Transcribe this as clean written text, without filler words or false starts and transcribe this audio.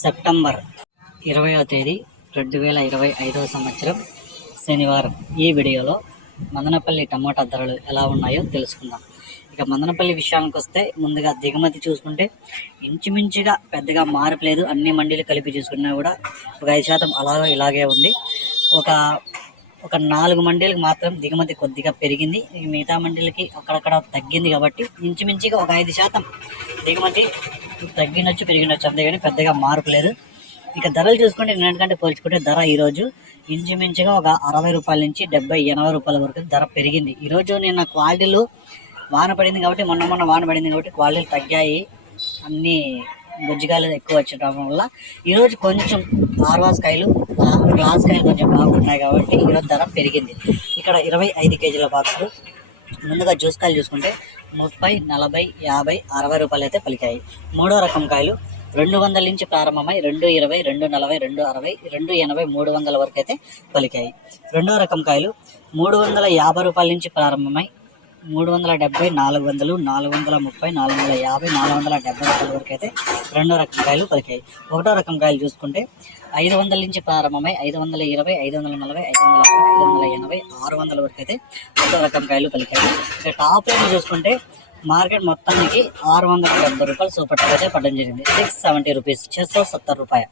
September 20వ తేదీ 2025వ సంవత్సరం శనివారం. ఈ వీడియోలో మదనపల్లి టమోటా ధరలు ఎలా ఉన్నాయో తెలుసుకుందాం. ఇక మదనపల్లి విషయానికి వస్తే ముందుగా దిగుమతి చూసుకుంటే ఇంచుమించుగా పెద్దగా మార్పులేదు. అన్ని మండీలు కలిపి చూసుకున్నా కూడా ఒక 5% ఇలాగే ఉంది. ఒక 4 మండీలకు మాత్రం దిగుమతి కొద్దిగా పెరిగింది. మిగతా మండీలకి అక్కడక్కడ తగ్గింది. కాబట్టి ఇంచుమించుగా ఒక 5% దిగుమతి తగ్గినచ్చు పెరిగినచ్చు, అంతేగాని పెద్దగా మార్పు లేదు. ఇక ధరలు చూసుకుంటే నిన్నటికంటే పోల్చుకుంటే ధర ఈరోజు ఇంచుమించుగా ఒక 60 రూపాయల నుంచి 70-80 రూపాయల వరకు ధర పెరిగింది. ఈరోజు నిన్న క్వాలిటీలు వాన పడింది కాబట్టి మొన్న వాన పడింది కాబట్టి క్వాలిటీలు తగ్గాయి. అన్నీ గుజ్జికాయలు ఎక్కువ వచ్చడం వల్ల ఈరోజు కొంచెం ఆర్వాస్ కాయలు, గ్లాస్ కాయలు కొంచెం బాగున్నాయి కాబట్టి ఈరోజు ధర పెరిగింది. ఇక్కడ 25 కేజీల బాక్సులు. ముందుగా జ్యూస్ కాయలు చూసుకుంటే 30, 40, 50, 60 రూపాయలు అయితే పలికాయి. మూడో రకం కాయలు 200 నుంచి ప్రారంభమై 220, 240, 260, 280, 300 వరకు అయితే పలికాయి. రెండో రకం కాయలు 350 రూపాయల నుంచి ప్రారంభమై 370, 400, 430, 450, 470 రూపాయల వరకు అయితే రెండో రకం కాయలు పలికాయి. ఒకటో రకం కాయలు చూసుకుంటే 500 నుంచి ప్రారంభమై 520, 540, 550, 580, 600 వరకు అయితే ఒకటో రకం కాయలు పలికాయి. ఇక టాప్ రేట్ చూసుకుంటే మార్కెట్ మొత్తానికి 670 రూపాయలు సూపర్ టాప్ అయితే పడడం జరిగింది. 670 రూపీస్, 670 రూపాయలు.